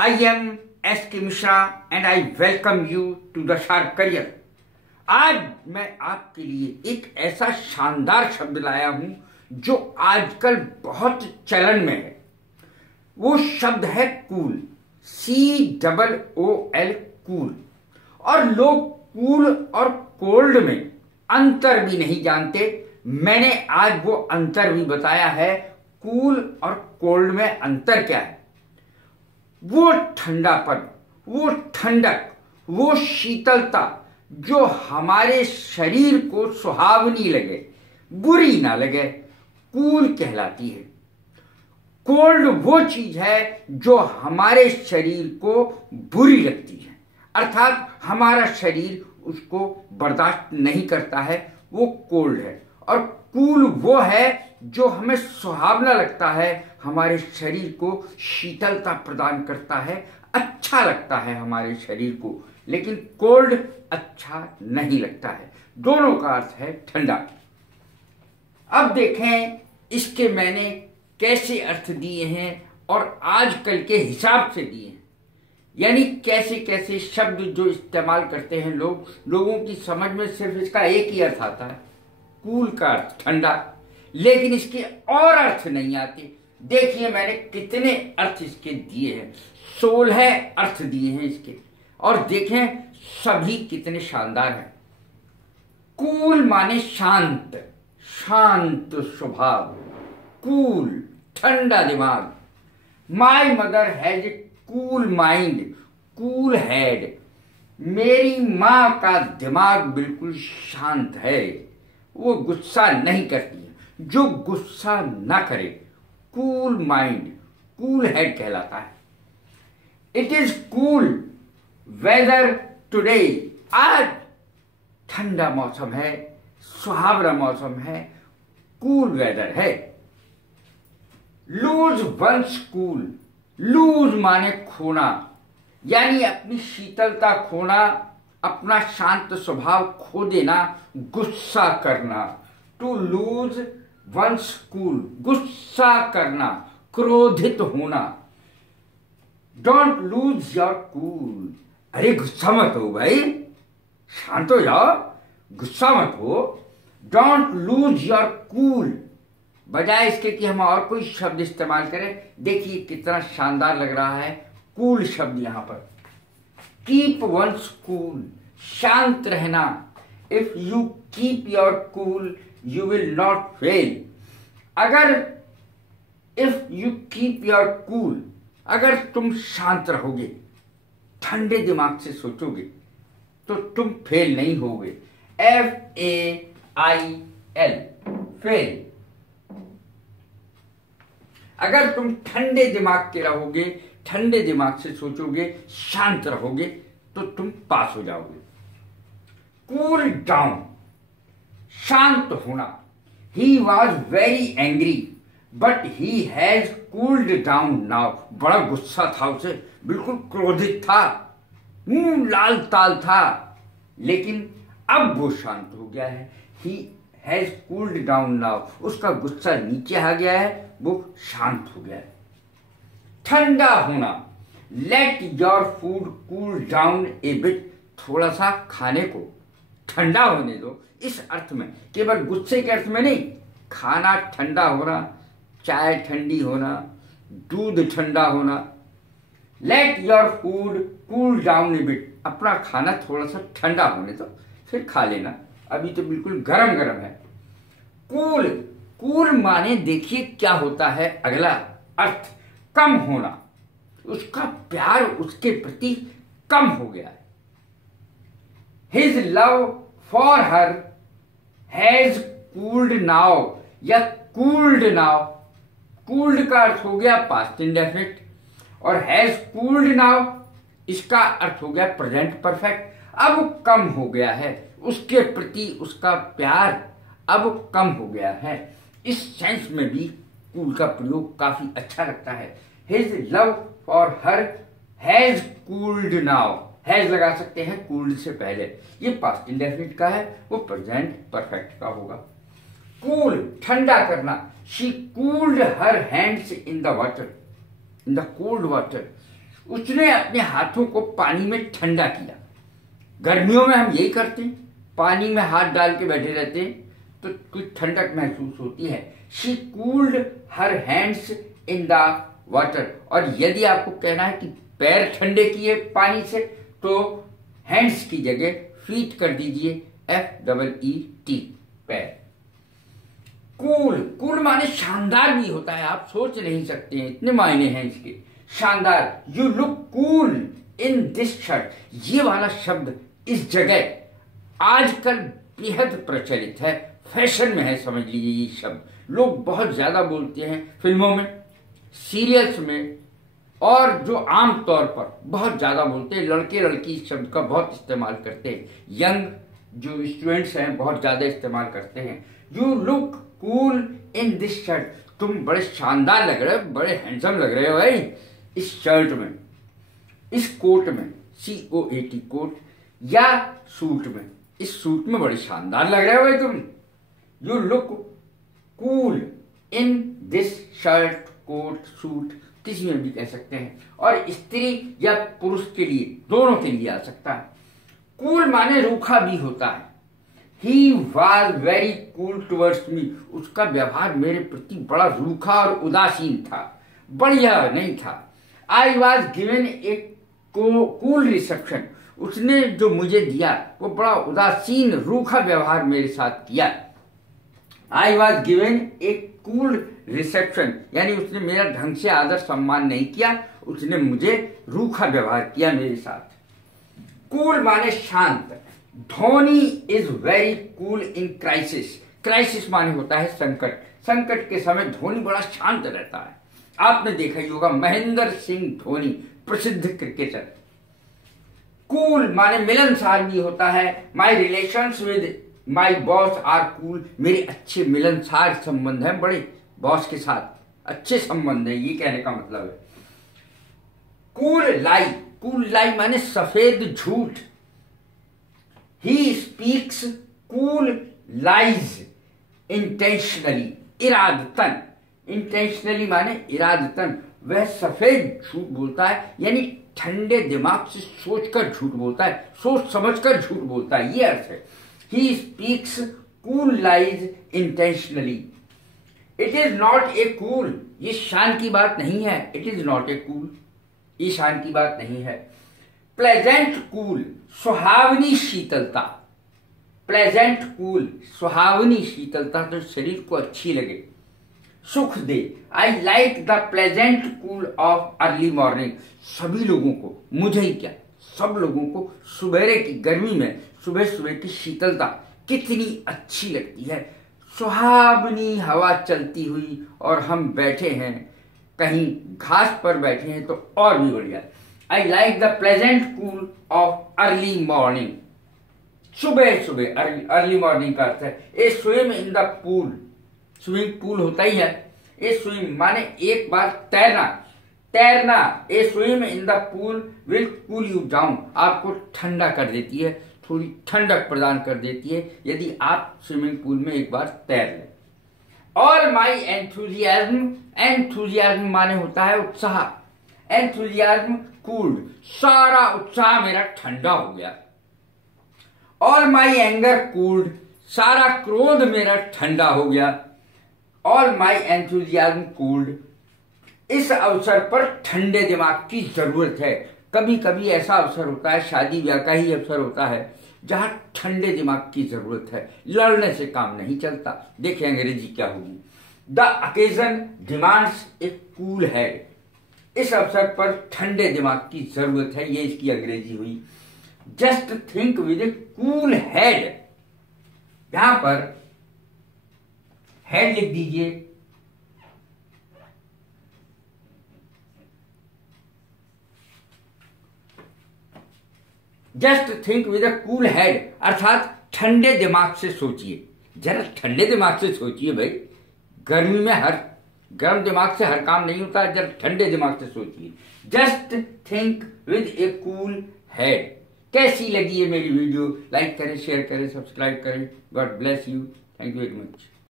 I am S.K. Mishra and I welcome you to the Sharp Career। आज मैं आपके लिए एक ऐसा शानदार शब्द लाया हूं जो आजकल बहुत चलन में है। वो शब्द है कूल, COOL, कूल। और लोग कूल और कोल्ड में अंतर भी नहीं जानते। मैंने आज वो अंतर भी बताया है। कूल और कोल्ड में अंतर क्या है? वो ठंडापन, वो ठंडक, वो शीतलता जो हमारे शरीर को सुहावनी लगे, बुरी ना लगे, कूल कहलाती है। कोल्ड वो चीज है जो हमारे शरीर को बुरी लगती है, अर्थात हमारा शरीर उसको बर्दाश्त नहीं करता है, वो कोल्ड है। और कूल वो है जो हमें सुहावना लगता है, हमारे शरीर को शीतलता प्रदान करता है, अच्छा लगता है हमारे शरीर को। लेकिन कोल्ड अच्छा नहीं लगता है। दोनों का अर्थ है ठंडा। अब देखें इसके मैंने कैसे अर्थ दिए हैं और आजकल के हिसाब से दिए हैं, यानी कैसे कैसे शब्द जो इस्तेमाल करते हैं लोगों की समझ में सिर्फ इसका एक ही अर्थ आता है, कूल का अर्थ ठंडा, लेकिन इसके और अर्थ नहीं आते। देखिए मैंने कितने अर्थ इसके दिए हैं, 16 अर्थ दिए हैं इसके, और देखें सभी कितने शानदार हैं। कूल माने शांत, शांत स्वभाव, कूल ठंडा दिमाग। My mother has a cool mind, cool head. मेरी माँ का दिमाग बिल्कुल शांत है, वो गुस्सा नहीं करती है। जो गुस्सा ना करे कूल माइंड, कूल हेड कहलाता है। It is cool weather today, आज ठंडा मौसम है, सुहावना मौसम है, कूल वेदर है। लूज वंस कूल, लूज माने खोना, यानी अपनी शीतलता खोना, अपना शांत स्वभाव खो देना, गुस्सा करना। टू लूज वंस कूल, गुस्सा करना, क्रोधित होना। डोंट लूज योर कूल, अरे गुस्सा मत हो भाई, शांत हो जाओ, गुस्सा मत हो। डोंट लूज योर कूल, बजाय इसके कि हम और कोई शब्द इस्तेमाल करें। देखिए कितना शानदार लग रहा है कूल शब्द यहां पर। कीप वंस कूल, शांत रहना। If you keep your cool you will not fail. अगर if you keep your cool, अगर तुम शांत रहोगे, ठंडे दिमाग से सोचोगे, तो तुम फेल नहीं होगे। FAIL, fail. अगर तुम ठंडे दिमाग के रहोगे, ठंडे दिमाग से सोचोगे, शांत रहोगे, तो तुम पास हो जाओगे। कूल डाउन, शांत होना। He was very angry but he has cooled down now. बड़ा गुस्सा था उसे, बिल्कुल क्रोधित था, मुंह लाल ताल था, लेकिन अब वो शांत हो गया है। He has cooled down now, उसका गुस्सा नीचे आ गया है, वो शांत हो गया है। ठंडा होना। Let your food cool down A bit, थोड़ा सा खाने को ठंडा होने दो। इस अर्थ में, केवल गुस्से के अर्थ में नहीं, खाना ठंडा होना, चाय ठंडी होना, दूध ठंडा होना। Let your food cool down A bit, अपना खाना थोड़ा सा ठंडा होने दो, फिर खा लेना, अभी तो बिल्कुल गरम गरम है। कूल, कूल माने देखिए क्या होता है अगला अर्थ, कम होना। उसका प्यार उसके प्रति कम हो गया है। His love for her has cooled now, या cooled now। cooled का अर्थ हो गया पास्ट इंडेफिनिट, और has cooled now इसका अर्थ हो गया प्रेजेंट परफेक्ट। अब कम हो गया है, उसके प्रति उसका प्यार अब कम हो गया है। इस सेंस में भी कूल का प्रयोग काफी अच्छा लगता है। His love for her has cooled now, has लगा सकते हैं कूल्ड से पहले, ये पास्ट इंडेफिनिट का है, वो प्रेजेंट परफेक्ट का होगा। कूल ठंडा करना। She cooled her hands in the water, in the cold water. उसने अपने हाथों को पानी में ठंडा किया। गर्मियों में हम यही करते हैं, पानी में हाथ डाल के बैठे रहते हैं तो कुछ ठंडक महसूस होती है। She cooled her hands in the water. और यदि आपको कहना है कि पैर ठंडे किए पानी से, तो हैंड्स की जगह फीट कर दीजिए, FEET, पैर। कूल, कूल माने शानदार भी होता है, आप सोच नहीं सकते हैं, इतने मायने हैं इसके। शानदार, you look cool in this shirt. ये वाला शब्द इस जगह आजकल बेहद प्रचलित है, फैशन में है, समझ लीजिए। ये शब्द लोग बहुत ज्यादा बोलते हैं फिल्मों में, सीरियल्स में, और जो आम तौर पर बहुत ज्यादा बोलते हैं। लड़के लड़की इस शब्द का बहुत इस्तेमाल करते हैं, यंग जो स्टूडेंट्स हैं बहुत ज्यादा इस्तेमाल करते हैं। You look cool in this shirt, तुम बड़े शानदार लग रहे हो, बड़े हैंडसम लग रहे हो भाई इस शर्ट में, इस कोट में, COAT कोट, या सूट में, इस सूट में बड़े शानदार लग रहे हो भाई तुम। You look cool in this shirt, coat, suit, किसी में भी कह सकते हैं, और स्त्री या पुरुष के लिए, दोनों के लिए आ सकता है। कूल माने रूखा भी होता है। He was very cool towards me, उसका व्यवहार मेरे प्रति बड़ा रूखा और उदासीन था, बढ़िया नहीं था। I was given a cool reception, उसने जो मुझे दिया वो बड़ा उदासीन रूखा व्यवहार मेरे साथ किया। I was given a cool reception, यानी उसने मेरा ढंग से आदर सम्मान नहीं किया, उसने मुझे रूखा व्यवहार किया मेरे साथ। कूल माने शांत। Dhoni is very cool in crisis. Crisis माने होता है संकट। संकट के समय धोनी बड़ा शांत रहता है। आपने देखा ही होगा, महेंद्र सिंह धोनी, प्रसिद्ध क्रिकेटर। कूल माने मिलनसार भी होता है। My relations with my boss are cool, मेरे अच्छे मिलनसार संबंध है, बड़े बॉस के साथ अच्छे संबंध है, ये कहने का मतलब है। कूल लाई, कूल लाई माने सफेद झूठ। He speaks cool lies intentionally, इरादतन। intentionally माने इरादतन, वह सफेद झूठ बोलता है, यानी ठंडे दिमाग से सोचकर झूठ बोलता है, सोच समझकर झूठ बोलता है, ये अर्थ है। He speaks cool lies intentionally. It is not a cool, ये शान की बात नहीं है। It is not a cool, ये शान की बात नहीं है। प्लेजेंट कूल, सुहावनी शीतलता। प्लेजेंट कूल, सुहावनी शीतलता, तो शरीर को अच्छी लगे, सुख दे। I like the pleasant cool of early morning. सभी लोगों को, मुझे ही क्या, सब लोगों को सुबह की गर्मी में सुबह सुबह की शीतलता कितनी अच्छी लगती है। सुहावनी हवा चलती हुई और हम बैठे हैं कहीं घास पर बैठे हैं तो और भी बढ़िया। I like the pleasant cool of early morning. सुबह सुबह, अर्ली मॉर्निंग का अर्थ है a swim in the pool. Swimming pool होता ही है। ए स्विम माने एक बार तैरना, तैरना। A swim in the pool will cool you down, आपको ठंडा कर देती है, थोड़ी ठंडक प्रदान कर देती है यदि आप स्विमिंग पूल में एक बार तैर लें। और माई एंथुजियाज्म, एंथुजियाज्म माने होता है उत्साह। एंथुजियाज्म कूल्ड, सारा उत्साह मेरा ठंडा हो गया। ऑल माई एंगर कूल्ड, सारा क्रोध मेरा ठंडा हो गया। ऑल माई एंथुजियाज्म कूल्ड, इस अवसर पर ठंडे दिमाग की जरूरत है। कभी कभी ऐसा अवसर होता है, शादी ब्याह का ही अवसर होता है, जहां ठंडे दिमाग की जरूरत है, लड़ने से काम नहीं चलता। देखिए अंग्रेजी क्या होगी। The occasion demands A cool head, इस अवसर पर ठंडे दिमाग की जरूरत है, ये इसकी अंग्रेजी हुई। Just think with A cool head, यहां पर हेड लिख दीजिए। Just think with A cool head, अर्थात ठंडे दिमाग से सोचिए। जरा ठंडे दिमाग से सोचिए भाई, गर्मी में गर्म दिमाग से हर काम नहीं होता, जब ठंडे दिमाग से सोचिए। Just think with A cool head. कैसी लगी ये मेरी वीडियो? लाइक करें, शेयर करें, सब्सक्राइब करें। God bless you. Thank you very much.